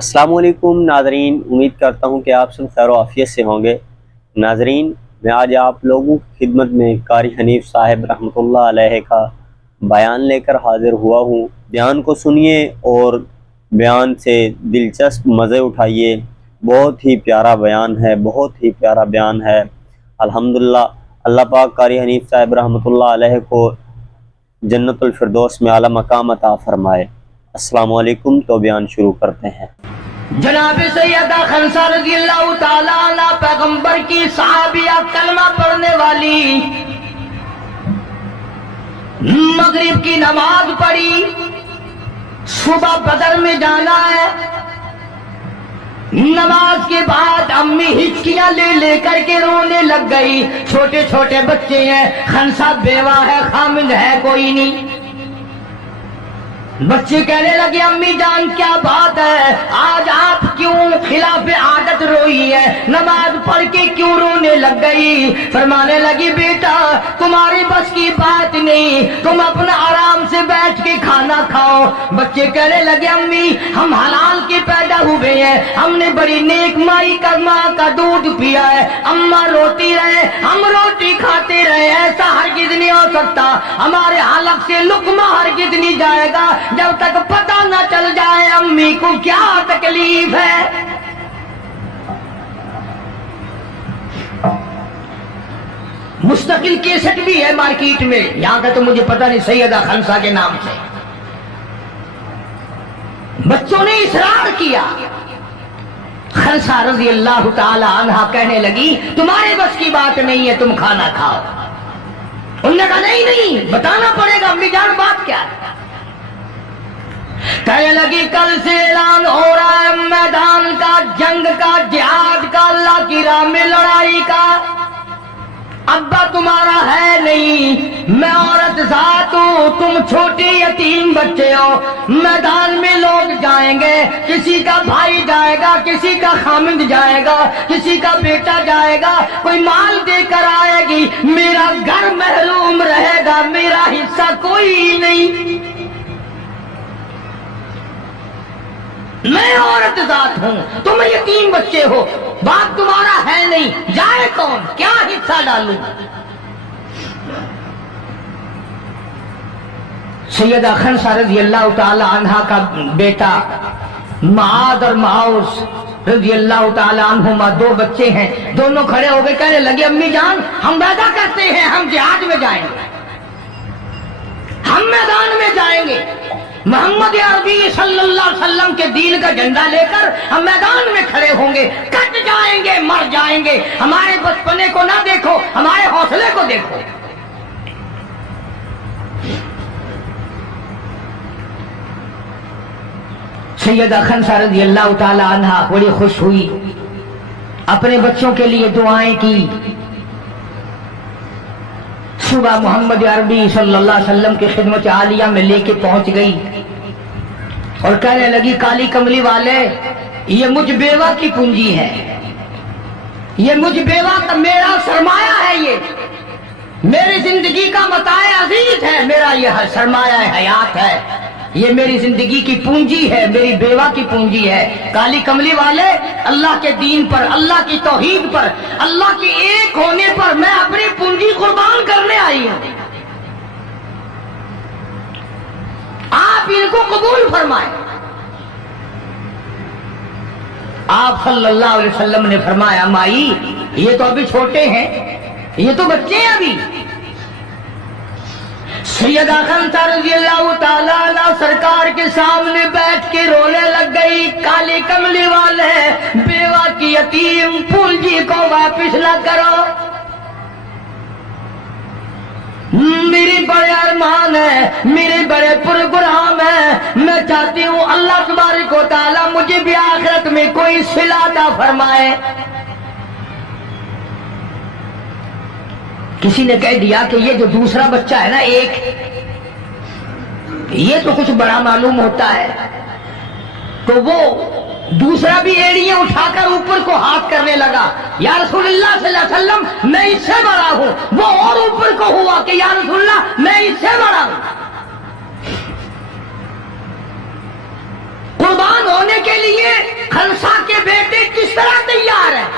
السلام علیکم ناظرین، امید کرتا ہوں کہ آپ سب خیر و عافیت سے ہوں گے۔ ناظرین، میں آج آپ لوگوں کی خدمت میں قاری حنیف صاحب رحمۃ اللہ علیہ کا بیان لے کر حاضر ہوا ہوں۔ بیان کو سنیے اور بیان سے دلچسپ مزے اٹھائیے۔ بہت ہی پیارا بیان ہے، بہت ہی پیارا بیان ہے۔ الحمدللہ، اللہ پاک قاری حنیف صاحب رحمۃ اللہ علیہ کو جنت الفردوس میں اعلیٰ مقام عطا فرمائے۔ السلام علیکم، تو بیان شروع کرتے ہیں۔ جناب سیدہ خنسا رضی اللہ تعالیٰ عنہ پیغمبر کی صحابیہ، کلمہ پڑھنے والی، مغرب کی نماز پڑھی، صبح بدر میں جانا ہے۔ نماز کے بعد امی ہچکیاں لے لے کر کے رونے لگ گئی۔ چھوٹے چھوٹے بچے ہیں، خنسا بیوہ ہے، خامد ہے کوئی نہیں۔ بچے کہنے لگے امی جان کیا بات ہے، آج آپ کیوں خلاف عادت روئی ہے، نماز پڑھ کے کیوں رونے لگ گئی؟ فرمانے لگی بیٹا تمہاری بس کی بات نہیں، تم اپنا آرام سے بیٹھ کے کھانا کھاؤ۔ بچے کہنے لگے امی ہم حلال کے پیدا ہوئے ہیں، ہم نے بڑی نیک مائی کا ماں کا دودھ پیا ہے، اماں روتی رہے ہم روٹی کھاتے رہے، ایسا ہرگز نہیں ہو سکتا، ہمارے حلق سے لقمہ ہرگز نہیں جائے گا جب تک پتہ نہ چل جائے امی کو کیا تکلیف ہے۔ مستقل کیسٹ بھی ہے مارکیٹ میں، یہاں کا تو مجھے پتہ نہیں، سیدہ خنسا کے نام سے۔ بچوں نے اصرار کیا، خنسا رضی اللہ تعالی عنہا کہنے لگی تمہارے بس کی بات نہیں ہے، تم کھانا کھاؤ۔ انہوں نے کہا نہیں بتانا پڑے گا امی جان بات کیا ہے۔ کہنے لگی کل سے اعلان ہو رہا ہے میدان کا، جنگ کا، جہاد کا، اللہ کی راہ میں لڑائی کا۔ ابا تمہارا ہے نہیں، میں عورت ذات ہوں، تم چھوٹے یتیم بچے ہو، میدان میں لوگ جائیں گے، کسی کا بھائی جائے گا، کسی کا خامند جائے گا، کسی کا بیٹا جائے گا، کوئی مال دے کر آئے گی، میرا گھر محروم رہے گا، میرا حصہ کوئی نہیں۔ میں عورت ذات ہوں، تم یتیم بچے ہو، باپ تمہارا ہے نہیں، جائے کون، کیا حصہ ڈالوں؟ سیدہ خنسا رضی اللہ تعالی عنہا کا بیٹا معاذ اور معاوذ رضی اللہ تعالی عنہما دو بچے ہیں، دونوں کھڑے ہو کے کہنے لگے امی جان ہم وعدہ کرتے ہیں ہم جہاد میں جائیں گے، ہم میدان میں جائیں گے، محمد عربی صلی اللہ علیہ وسلم کے دین کا جھنڈا لے کر ہم میدان میں کھڑے ہوں گے، کٹ جائیں گے، مر جائیں گے، ہمارے بچپنے کو نہ دیکھو، ہمارے حوصلے کو دیکھو۔ سیدہ خنسا رضی اللہ تعالی عنہا بڑی خوش ہوئی، اپنے بچوں کے لیے دعائیں کی۔ صبح محمد عربی صلی اللہ علیہ وسلم کی خدمت عالیہ میں لے کے پہنچ گئی اور کہنے لگی کالی کملی والے یہ مجھ بیوہ کی پونجی ہے، یہ مجھ بیوہ کا میرا سرمایہ ہے، یہ میری زندگی کا متاع عزیز ہے، میرا یہ سرمایہ حیات ہے، یہ میری زندگی کی پونجی ہے، میری بیوہ کی پونجی ہے۔ کالی کملی والے اللہ کے دین پر، اللہ کی توحید پر، اللہ کے ایک ہونے پر میں اپنی پونجی قربان کرنے آئی ہوں، آپ ان کو قبول فرمائیں۔ آپ صلی اللہ علیہ وسلم نے فرمایا مائی یہ تو ابھی چھوٹے ہیں، یہ تو بچے ہیں ابھی۔ سیدہ خنسا رضی اللہ تعالیٰ عنہ سرکار کے سامنے بیٹھ کے رونے لگ گئی، کالی کملی والے بیوہ کی یتیم پونجی کو واپس نہ کرو، میری بڑے ارمان ہے، میرے بڑے پروگرام ہے، میں چاہتی ہوں اللہ تبارک و تعالیٰ مجھے بھی آخرت میں کوئی صلہ عطا فرمائے۔ کسی نے کہہ دیا کہ یہ جو دوسرا بچہ ہے نا ایک، یہ تو کچھ بڑا معلوم ہوتا ہے، تو وہ دوسرا بھی ایڑیاں اٹھا کر اوپر کو ہاتھ کرنے لگا، یا رسول اللہ صلی اللہ علیہ وسلم میں اس سے بڑا ہوں، وہ اور اوپر کو ہوا کہ یا رسول اللہ میں اس سے بڑا ہوں۔ قربان ہونے کے لیے खलसा के बेटे किस तरह तैयार हैं,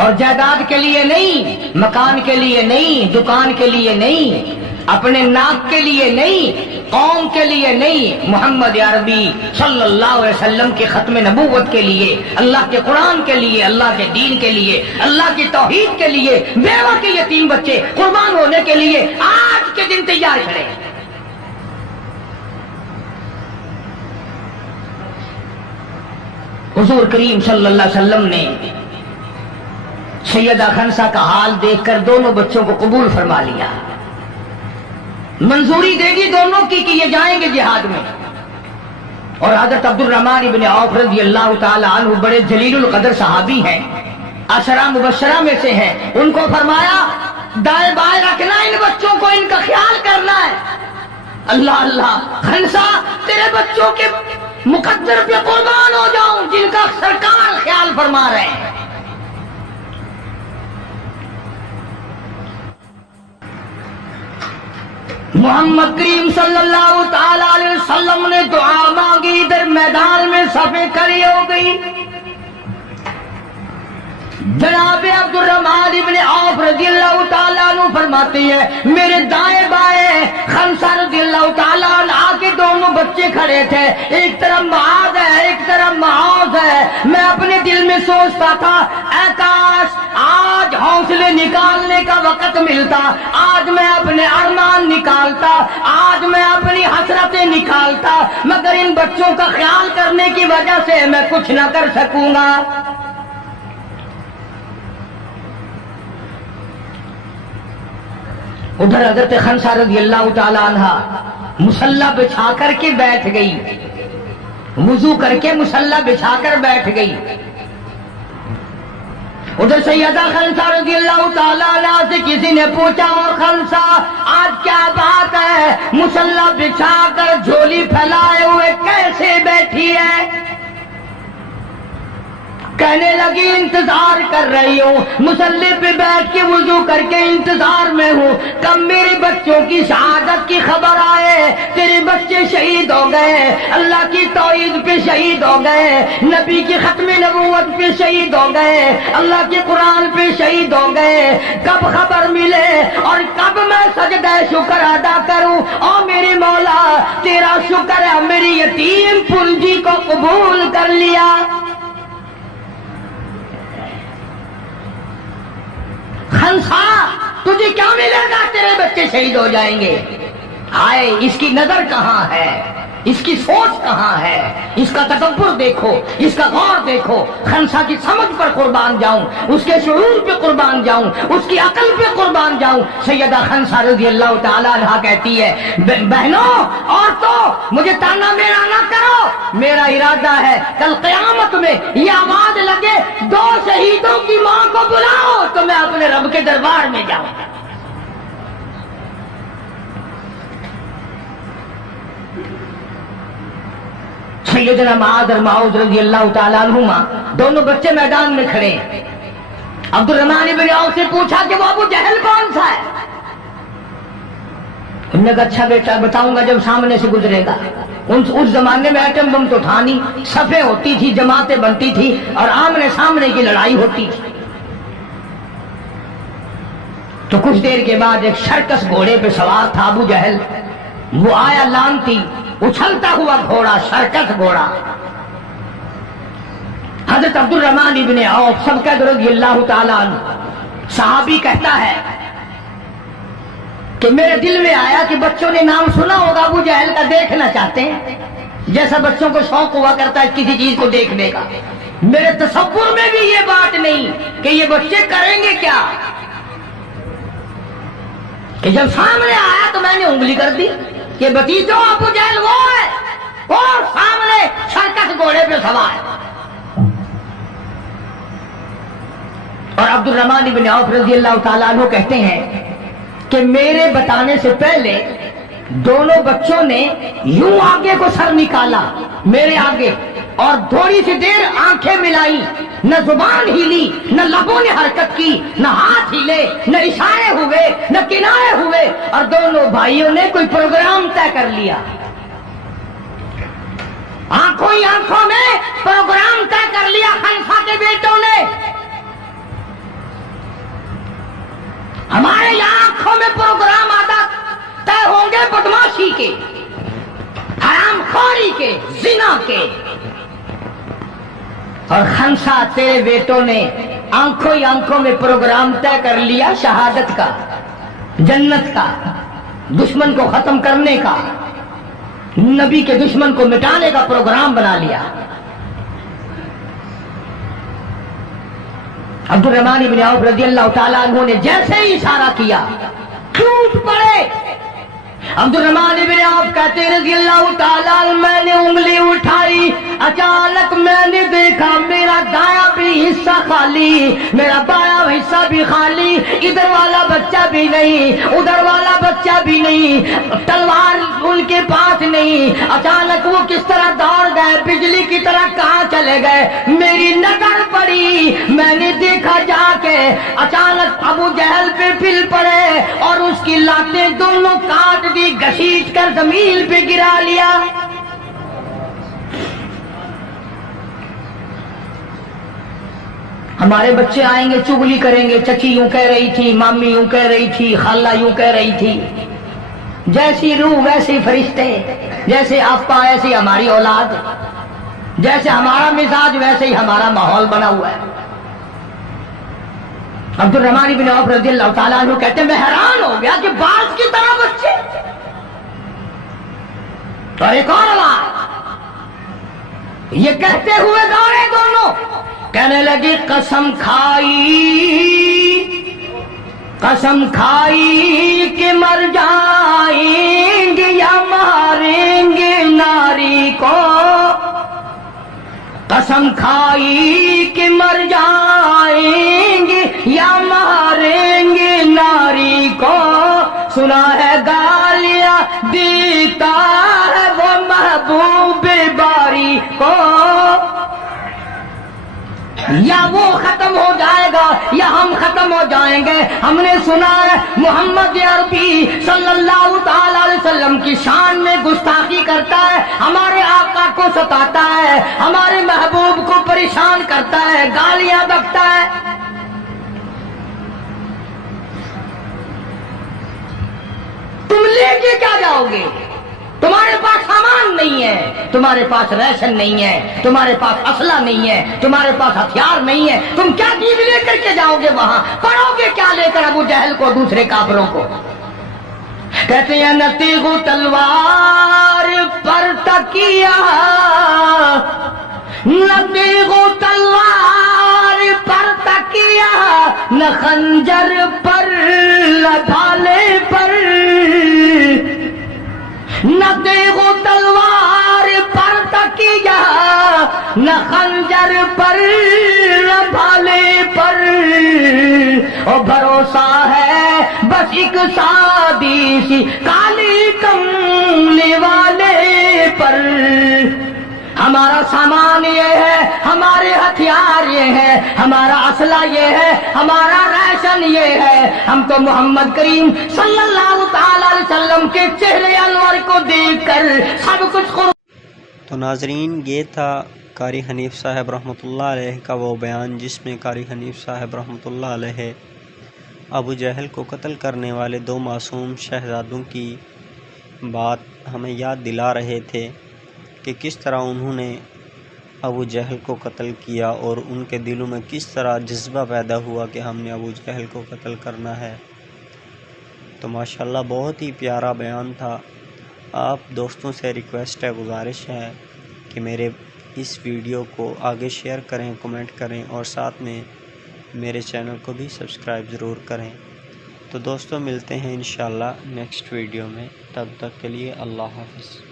और जायदाद के लिए नहीं, मकान के लिए नहीं, दुकान के लिए नहीं, अपने नाक के लिए नहीं, कौम के लिए नहीं, मोहम्मद अरबी सल्लल्लाहु अलैहि वसल्लम के खत्म नबूवत के लिए, अल्लाह के कुरान के लिए, अल्लाह के दीन के लिए, अल्लाह की तौहीद के लिए, बेवा के यतीम बच्चे कुर्बान होने के लिए आज के दिन तैयार खड़े हैं। हुजूर करीम सल्लल्लाहु अलैहि वसल्लम ने सैयदा खनसा का हाल देखकर दोनों बच्चों को कबूल फरमा लिया, मंजूरी दे दी दोनों की कि ये जाएंगे जिहाद में। और हजरत अब्दुर्रहमान इब्न औफ रज़ी अल्लाह ताला अन्हु बड़े जलीलुल कदर सहाबी हैं, अशरा मुबशरा में से हैं, उनको फरमाया दाएं बाएं रखना इन बच्चों को, इनका ख्याल करना है। अल्लाह अल्लाह, खनसा तेरे बच्चों के मुकद्दर पे कुर्बान हो जाऊं जिनका सरकार ख्याल फरमा रहे हैं। मोहम्मद करीम सल्लल्लाहु ताला अलैहि वसल्लम ने दुआ मांगी, इधर मैदान में सफे खड़ी हो गई। जनाब अब्दुर्रहमान इब्ने औफ रज़ियल्लाहु ताला अन्हु फरमाती है, मेरे दाएं बाएं खनसा रज़ियल्लाहु ताला अन्हा के दोनों बच्चे खड़े थे, एक तरफ मुआद है, एक तरफ मुआज है। मैं अपने दिल में सोचता था, ऐ काश आज हौसले निकालने का वक्त मिलता, आज मैं अपने अरमान निकालता, आज मैं अपनी हसरतें निकालता, मगर इन बच्चों का ख्याल करने की वजह से मैं कुछ न कर सकूंगा। उधर हजरत खनसा रज़ियल्लाहु ताला अन्हा मुसल्ला बिछा करके बैठ गई, वुजू करके मुसल्ला बिछाकर बैठ गई। उधर सैयदा खनसा रज़ियल्लाहु ताला अन्हा से किसी ने पूछा, और खनसा आज क्या बात है, मुसल्ला बिछाकर झोली फैलाए हुए कैसे बैठी है? कहने लगी इंतजार कर रही हूँ, मुसल्ले पे बैठ के वुजू करके इंतजार में हूँ, कब मेरे बच्चों की शहादत की खबर आए। तेरे बच्चे शहीद हो गए, अल्लाह की तौहीद पे शहीद हो गए, नबी की खत्म नबूवत पे शहीद हो गए, अल्लाह के कुरान पे शहीद हो गए, कब खबर मिले और कब मैं सजदा शुक्र अदा करूँ। और मेरे मौला तेरा शुक्र है, मेरी यतीम पूंजी को कबूल कर लिया। खनसा तुझे क्या मिलेगा, तेरे बच्चे शहीद हो जाएंगे। हाय इसकी नजर कहाँ है, इसकी सोच कहाँ है, इसका तकब्बुर देखो, इसका गौर देखो। खनसा की समझ पर कुर्बान जाऊं, उसके शुऊर पे कुर्बान जाऊं, उसकी अकल पे कुर्बान जाऊं। सैयदा खनसा रज़ियल्लाहु ताला अन्हा कहती है, बहनों और तो मुझे ताना मेरा ना करो, मेरा इरादा है कल क़यामत में ये आवाज लगे, दो शहीदों की मां को बुलाओ तो मैं अपने रब के दरबार में जाऊं। सैयदना मुआज़ और माऊज़ रज़ियल्लाहु ताला अन्हुमा दोनों बच्चे मैदान में खड़े हैं। अब्दुर्रहमान इब्न औफ से पूछा कि वो अबू जहल कौन सा है? उन्होंने कहा अच्छा बेटा बताऊंगा जब सामने से गुजरेगा। उस जमाने में एटम बम तो था नहीं, सफे होती थी, जमातें बनती थी और आमने सामने की लड़ाई होती थी। तो कुछ देर के बाद एक सर्कस घोड़े पे सवार था अबू जहल, वो आया लानती, उछलता हुआ घोड़ा, सर्कस घोड़ा। हजरत अब्दुर्रहमान इब्ने औफ सबका रज़ियल्लाहु ताला अन्हु सहाबी कहता है कि मेरे दिल में आया कि बच्चों ने नाम सुना होगा अबू जहल का, देखना चाहते हैं, जैसा बच्चों को शौक हुआ करता है किसी चीज को देखने का। मेरे तसव्वुर में भी ये बात नहीं कि ये बच्चे करेंगे क्या, कि जब सामने आया तो मैंने उंगली कर दी कि भतीजो अबू जहल वो है, और सामने सर्कस घोड़े पे सवार। और अब्दुर्रहमान इब्न औफ रज़ियल्लाहु ताला अन्हु कहते हैं कि मेरे बताने से पहले दोनों बच्चों ने यूं आगे को सर निकाला मेरे आगे, और थोड़ी सी देर आंखें मिलाई, न जुबान हिली, न लबों ने हरकत की, न हाथ हिले, न इशारे हुए, न किनारे हुए, और दोनों भाइयों ने कोई प्रोग्राम तय कर लिया। आंखों ही आंखों प्रोग्राम तय कर लिया खलीफा के बेटों ने। हमारे यहाँ आंखों में प्रोग्राम आता तय होंगे बदमाशी के, हरामखोरी के, जिना के। और खंसा तेरे बेटों ने आंखों ही आंखों में प्रोग्राम तय कर लिया शहादत का, जन्नत का, दुश्मन को खत्म करने का, नबी के दुश्मन को मिटाने का प्रोग्राम बना लिया। अब्दुल रहमान इब्न औफ रज़ियल्लाहु ताला अन्हु ने जैसे ही इशारा किया टूट पड़े। अब्दुल रहमान इब्न औफ कहते हैं रज़ियल्लाहु ताला, मैंने उंगली उठाई, अचानक मैंने देखा मेरा दायां भी हिस्सा खाली, मेरा बायां हिस्सा भी खाली, इधर वाला बच्चा भी नहीं, उधर वाला बच्चा भी नहीं, तलवार उनके पास नहीं। अचानक वो किस तरह दौड़ गए, बिजली की तरह कहां चले गए, मेरी नजर पड़ी, मैंने देखा जाके अचानक अबू जहल पे फिर पड़े और उसकी लातें दोनों काट दी, घसीट कर जमीन पे गिरा लिया। हमारे बच्चे आएंगे चुगली करेंगे, चची यूं कह रही थी, मामी यूं कह रही थी, खाला यूं कह रही थी। जैसी रूह वैसे फरिश्ते, जैसे आपका ऐसी हमारी औलाद, जैसे हमारा मिजाज वैसे ही हमारा माहौल बना हुआ है। अब्दुल रहमान इब्न औफ रज़ियल्लाहु ताला अन्हु कहते मैं हैरान हो गया कि बाज की तरह बच्चे। और एक और आवाज ये कहते हुए दौड़े दोनों, कहने लगे कसम खाई कि मर जाएंगे या मारेंगे नारी को, कसम खाई कि मर जाएंगे या मारेंगे नारी को, सुना है गालियां देता है वो महबूब बारी को। या वो खत्म हो जाएगा या हम खत्म हो जाएंगे। हमने सुना है मोहम्मद अरबी सल्लल्लाहु ताला अलैहि वसल्लम की शान में गुस्ताखी करता है, हमारे आका को सताता है, हमारे महबूब को परेशान करता है, गालियां बकता है। तुम लेके क्या जाओगे? तुम्हारे पास सामान नहीं है, तुम्हारे पास राशन नहीं है, तुम्हारे पास असला नहीं है, तुम्हारे पास हथियार नहीं है, तुम क्या चीज लेकर के जाओगे वहां? करोगे क्या लेकर अबू जहल को, दूसरे काफिरों को? कहते हैं नतीगो तलवार पर तकिया, नतीगो तलवार पर तकिया, न खंजर पर न भाले पर, न देगो तलवार पर तकिया, न खंजर पर न भाले पर, और भरोसा है बस एक सादी सी काली कमली वाले पर। हमारा सामान ये है, हमारे हथियार ये है, हमारा असला ये है, हमारा राशन ये है। हम तो मोहम्मद करीम सल्लल्लाहु ताला अलैहि वसल्लम के चेहरे अनवर को देखकर सब कुछ। तो नाजरीन, ये था कारी हनीफ साहब रहमतुल्लाह अलैह का वो बयान जिसमें कारी हनीफ साहब रहमतुल्लाह अलैह अबू जहल को कत्ल करने वाले दो मासूम शहजादों की बात हमें याद दिला रहे थे कि किस तरह उन्होंने अबू जहल को कत्ल किया और उनके दिलों में किस तरह जज्बा पैदा हुआ कि हमने अबू जहल को कत्ल करना है। तो माशाल्लाह बहुत ही प्यारा बयान था। आप दोस्तों से रिक्वेस्ट है, गुजारिश है कि मेरे इस वीडियो को आगे शेयर करें, कमेंट करें और साथ में मेरे चैनल को भी सब्सक्राइब ज़रूर करें। तो दोस्तों मिलते हैं इंशाल्लाह नेक्स्ट वीडियो में, तब तक के लिए अल्लाह हाफ़िज़।